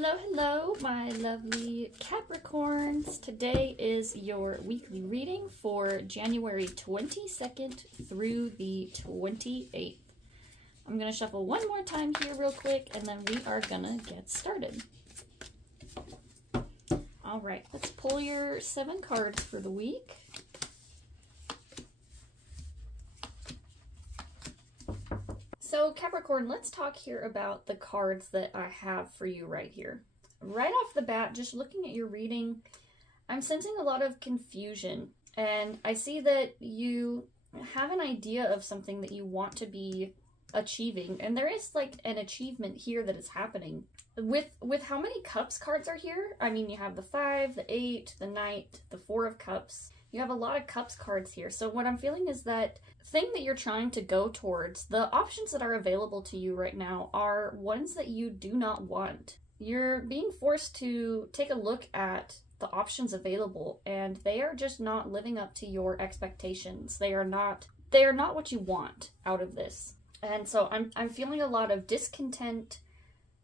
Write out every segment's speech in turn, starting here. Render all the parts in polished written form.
Hello, hello, my lovely Capricorns. Today is your weekly reading for January 22nd through the 28th. I'm going to shuffle one more time here real quick, and then we are going to get started. All right, let's pull your 7 cards for the week. So Capricorn, let's talk here about the cards that I have for you right here. Right off the bat, just looking at your reading, I'm sensing a lot of confusion. And I see that you have an idea of something that you want to be achieving. And there is like an achievement here that is happening. With how many Cups cards are here? I mean, you have the 5, the 8, the Knight, the 4 of Cups. You have a lot of Cups cards here. So what I'm feeling is that thing that you're trying to go towards, the options that are available to you right now are ones that you do not want. You're being forced to take a look at the options available, and they are just not living up to your expectations. They are not what you want out of this. And so I'm feeling a lot of discontent,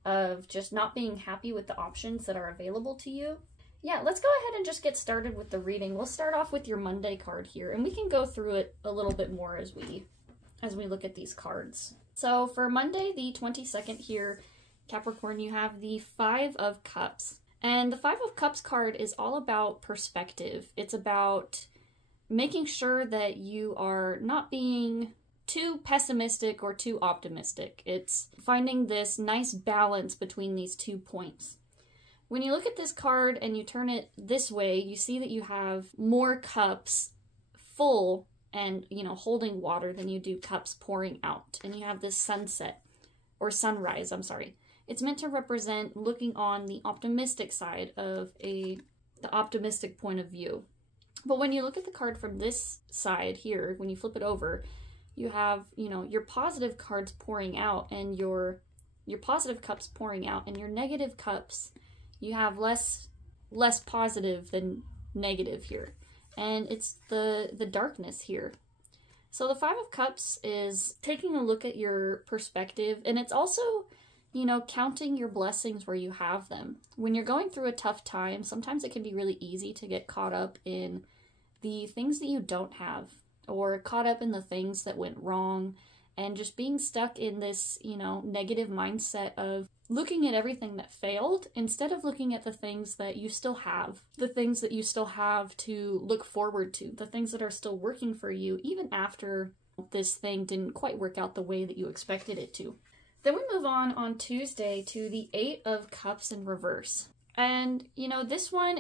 of just not being happy with the options that are available to you. Yeah, let's go ahead and just get started with the reading. We'll start off with your Monday card here, and we can go through it a little bit more as we look at these cards. So for Monday, the 22nd here, Capricorn, you have the 5 of Cups. And the 5 of Cups card is all about perspective. It's about making sure that you are not being too pessimistic or too optimistic. It's finding this nice balance between these 2 points. When you look at this card and you turn it this way, you see that you have more cups full and, holding water than you do cups pouring out. And you have this sunset, or sunrise, I'm sorry. It's meant to represent looking on the optimistic side of the optimistic point of view. But when you look at the card from this side here, when you flip it over, you have, your positive cards pouring out and your positive cups pouring out, and your negative cups, you have less positive than negative here. And it's the darkness here. So the 5 of Cups is taking a look at your perspective, and it's also, counting your blessings where you have them. When you're going through a tough time, sometimes it can be really easy to get caught up in the things that you don't have, or caught up in the things that went wrong, and just being stuck in this, negative mindset of looking at everything that failed instead of looking at the things that you still have, the things that you still have to look forward to, the things that are still working for you, even after this thing didn't quite work out the way that you expected it to. Then we move on Tuesday to the 8 of Cups in reverse. And, this one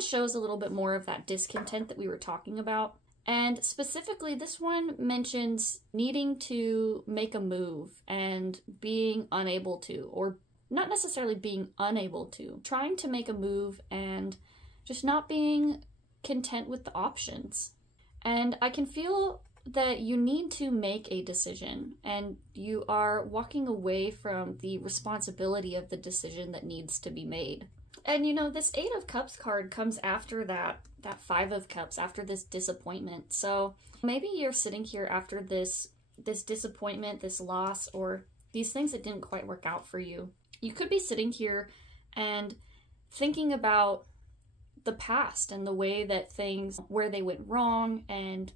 shows a little bit more of that discontent that we were talking about. And specifically, this one mentions needing to make a move and being unable to, or not necessarily being unable to, trying to make a move and just not being content with the options. And I can feel that you need to make a decision, and you are walking away from the responsibility of the decision that needs to be made. And this 8 of Cups card comes after that 5 of Cups, after this disappointment. So maybe you're sitting here after this disappointment, this loss, or these things that didn't quite work out for you. You could be sitting here and thinking about the past and the way that where they went wrong, and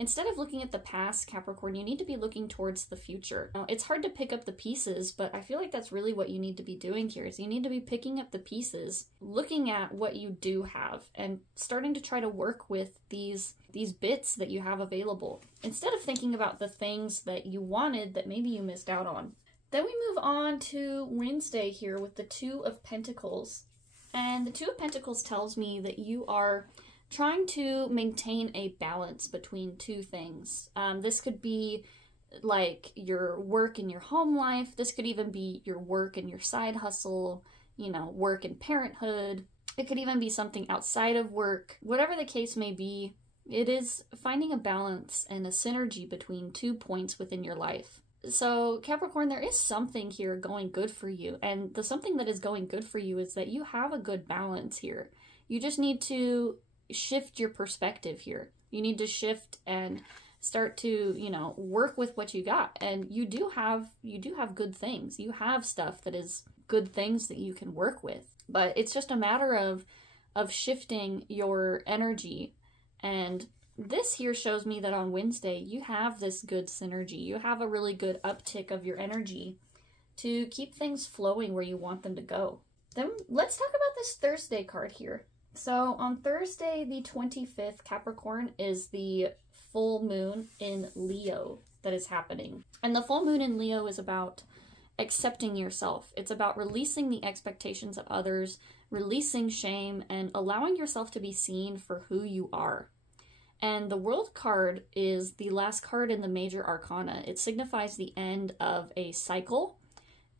instead of looking at the past, Capricorn, you need to be looking towards the future. Now, it's hard to pick up the pieces, but I feel like that's really what you need to be doing here, is you need to be picking up the pieces, looking at what you do have, and starting to try to work with these bits that you have available, instead of thinking about the things that you wanted that maybe you missed out on. Then we move on to Wednesday here with the 2 of Pentacles. And the 2 of Pentacles tells me that you are trying to maintain a balance between 2 things. This could be like your work and your home life. This could even be your work and your side hustle, work and parenthood. It could even be something outside of work. Whatever the case may be, it is finding a balance and a synergy between 2 points within your life. So Capricorn, there is something here going good for you. And the something that is going good for you is that you have a good balance here. You just need to shift your perspective here. You need to shift and start to, work with what you got. And you do have good things. You have stuff that is good things that you can work with. But it's just a matter of shifting your energy. And this here shows me that on Wednesday, you have this good synergy. You have a really good uptick of your energy to keep things flowing where you want them to go. Then let's talk about this Thursday card here. So on Thursday, the 25th, Capricorn, is the full moon in Leo that is happening. And the full moon in Leo is about accepting yourself. It's about releasing the expectations of others, releasing shame, and allowing yourself to be seen for who you are. And the World card is the last card in the major arcana. It signifies the end of a cycle,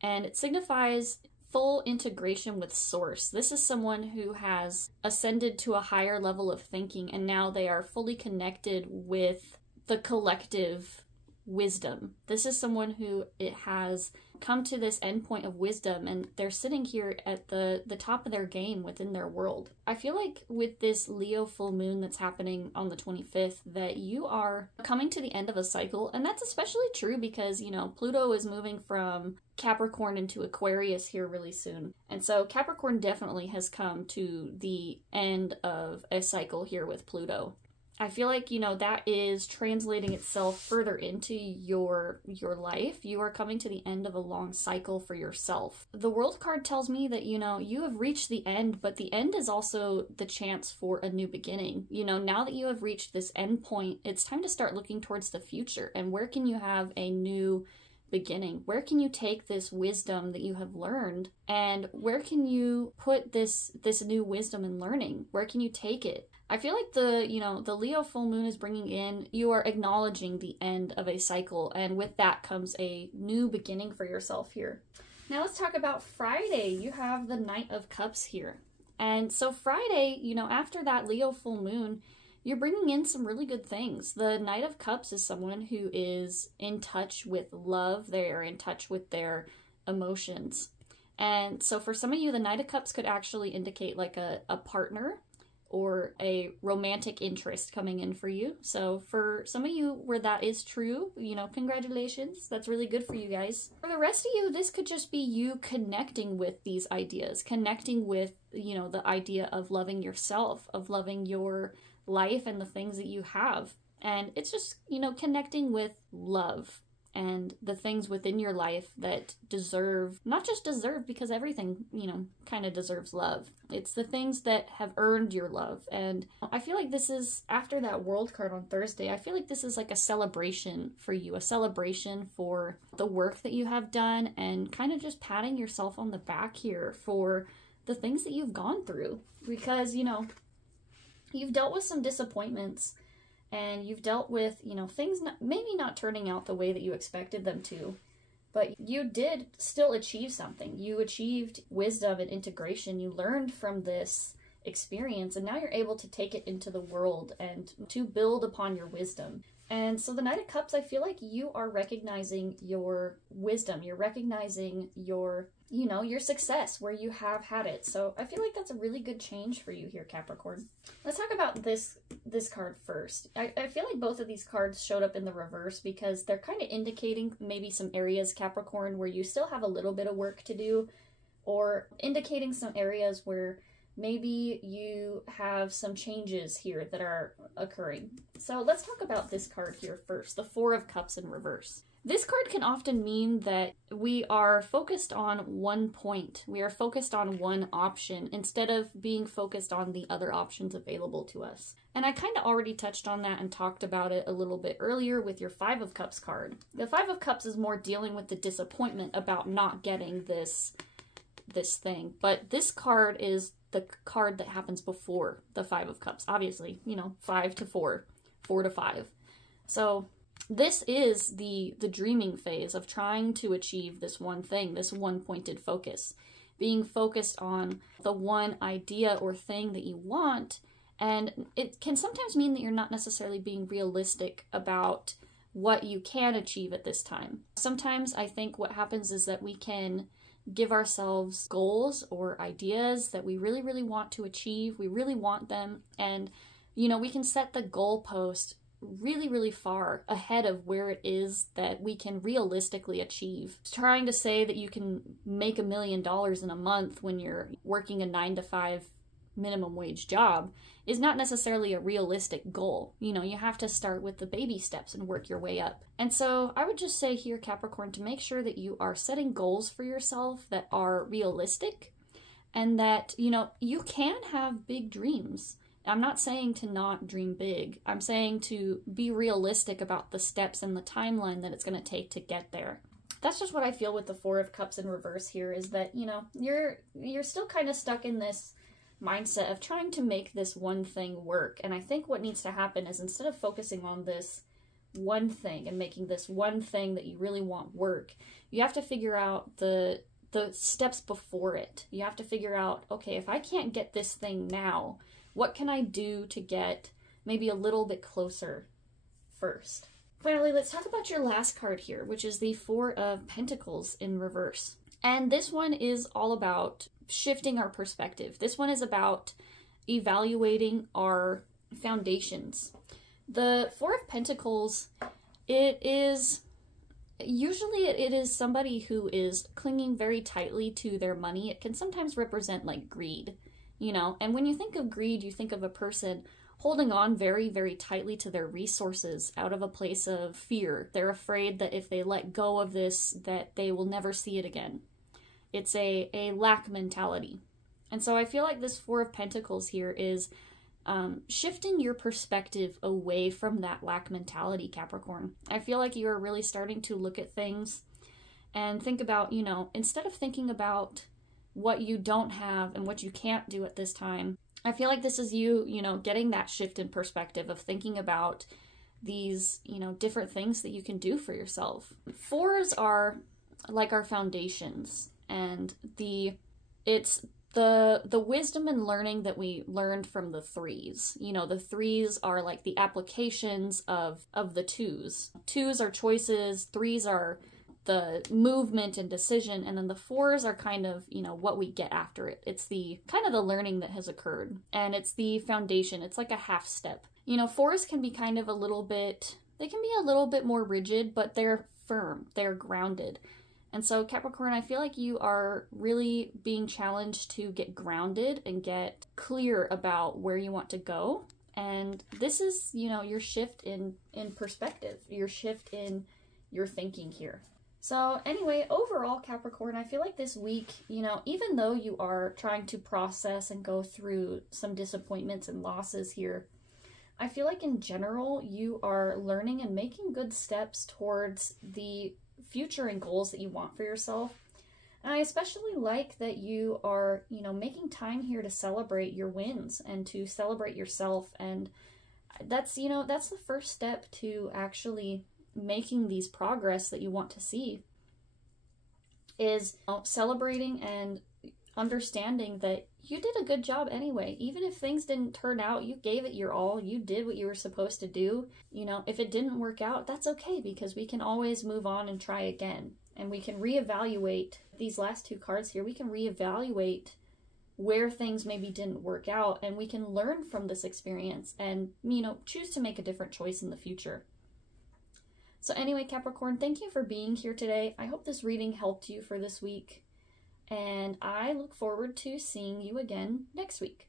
and it signifies full integration with Source. This is someone who has ascended to a higher level of thinking, and now they are fully connected with the collective wisdom. This is someone who it has come to this endpoint of wisdom, and they're sitting here at the top of their game within their world. I feel like with this Leo full moon that's happening on the 25th, that you are coming to the end of a cycle, and that's especially true because, you know, Pluto is moving from Capricorn into Aquarius here really soon. And so Capricorn definitely has come to the end of a cycle here with Pluto. I feel like, you know, that is translating itself further into your life. You are coming to the end of a long cycle for yourself. The World card tells me that, you know, you have reached the end, but the end is also the chance for a new beginning. You know, now that you have reached this end point, it's time to start looking towards the future. And where can you have a new beginning? Where can you take this wisdom that you have learned, and where can you put this new wisdom and learning? Where can you take it? I feel like the Leo full moon is bringing in, you are acknowledging the end of a cycle, and with that comes a new beginning for yourself here. Now let's talk about Friday. You have the Knight of Cups here. And so Friday, you know, after that Leo full moon, you're bringing in some really good things. The Knight of Cups is someone who is in touch with love. They are in touch with their emotions. And so for some of you, the Knight of Cups could actually indicate like a partner or a romantic interest coming in for you. So for some of you where that is true, you know, congratulations. That's really good for you guys. For the rest of you, this could just be you connecting with these ideas, connecting with, you know, the idea of loving yourself, of loving your life and the things that you have. And it's just, you know, connecting with love and the things within your life that deserve, not just deserve, because everything, you know, kind of deserves love. It's the things that have earned your love. And I feel like this is, after that World card on Thursday, I feel like this is like a celebration for you, a celebration for the work that you have done, and kind of just patting yourself on the back here for the things that you've gone through. Because, you know, you've dealt with some disappointments, and you've dealt with, you know, things maybe not turning out the way that you expected them to, but you did still achieve something. You achieved wisdom and integration. You learned from this experience, and now you're able to take it into the world and to build upon your wisdom. And so the Knight of Cups, I feel like you are recognizing your wisdom. You're recognizing your, you know, your success where you have had it. So I feel like that's a really good change for you here, Capricorn. Let's talk about this card first. I feel like both of these cards showed up in the reverse because they're kind of indicating maybe some areas, Capricorn, where you still have a little bit of work to do, or indicating some areas where maybe you have some changes here that are occurring. So let's talk about this card here first, the Four of Cups in reverse. This card can often mean that we are focused on one point. We are focused on one option instead of being focused on the other options available to us. And I kind of already touched on that and talked about it a little bit earlier with your Five of Cups card. The Five of Cups is more dealing with the disappointment about not getting this thing. But this card is the card that happens before the Five of Cups. Obviously, you know, 5 to 4, 4 to 5. So this is the dreaming phase of trying to achieve this one thing, this one pointed focus. Being focused on the one idea or thing that you want. And it can sometimes mean that you're not necessarily being realistic about what you can achieve at this time. Sometimes I think what happens is that we can give ourselves goals or ideas that we really, really want to achieve. We really want them. And, you know, we can set the goalpost really, really far ahead of where it is that we can realistically achieve. Trying to say that you can make $1 million in a month when you're working a 9-to-5 minimum wage job is not necessarily a realistic goal. You know, you have to start with the baby steps and work your way up. And so I would just say here, Capricorn, to make sure that you are setting goals for yourself that are realistic and that, you know, you can have big dreams. I'm not saying to not dream big. I'm saying to be realistic about the steps and the timeline that it's going to take to get there. That's just what I feel with the Four of Cups in reverse here, is that, you know, you're still kind of stuck in this mindset of trying to make this one thing work. And I think what needs to happen is, instead of focusing on this one thing and making this one thing that you really want work, you have to figure out the steps before it. You have to figure out, okay, if I can't get this thing now, what can I do to get maybe a little bit closer first? Finally, let's talk about your last card here, which is the Four of Pentacles in reverse. And this one is all about shifting our perspective. This one is about evaluating our foundations. The Four of Pentacles, it is somebody who is clinging very tightly to their money. It can sometimes represent like greed, you know, and when you think of greed, you think of a person holding on very, very tightly to their resources out of a place of fear. They're afraid that if they let go of this, that they will never see it again. It's a lack mentality. And so I feel like this Four of Pentacles here is shifting your perspective away from that lack mentality, Capricorn. I feel like you are really starting to look at things and think about, you know, instead of thinking about what you don't have and what you can't do at this time, I feel like this is you know, getting that shift in perspective of thinking about these, you know, different things that you can do for yourself. Fours are like our foundations, and it's the wisdom and learning that we learned from the threes. You know, the threes are like the applications of the twos. Twos are choices, threes are the movement and decision, and then the fours are kind of, you know, what we get after it. It's the kind of the learning that has occurred, and it's the foundation. It's like a half step. You know, fours can be kind of they can be a little bit more rigid, but they're firm, they're grounded. And so, Capricorn, I feel like you are really being challenged to get grounded and get clear about where you want to go. And this is, you know, your shift in perspective, your shift in your thinking here. So anyway, overall, Capricorn, I feel like this week, you know, even though you are trying to process and go through some disappointments and losses here, I feel like in general, you are learning and making good steps towards the future and goals that you want for yourself. And I especially like that you are, you know, making time here to celebrate your wins and to celebrate yourself. And that's, you know, that's the first step to actually making these progress that you want to see, is celebrating and understanding that you did a good job anyway. Even if things didn't turn out, you gave it your all. You did what you were supposed to do. You know, if it didn't work out, that's okay, because we can always move on and try again. And we can reevaluate these last two cards here. We can reevaluate where things maybe didn't work out, and we can learn from this experience and, you know, choose to make a different choice in the future. So anyway, Capricorn, thank you for being here today. I hope this reading helped you for this week, and I look forward to seeing you again next week.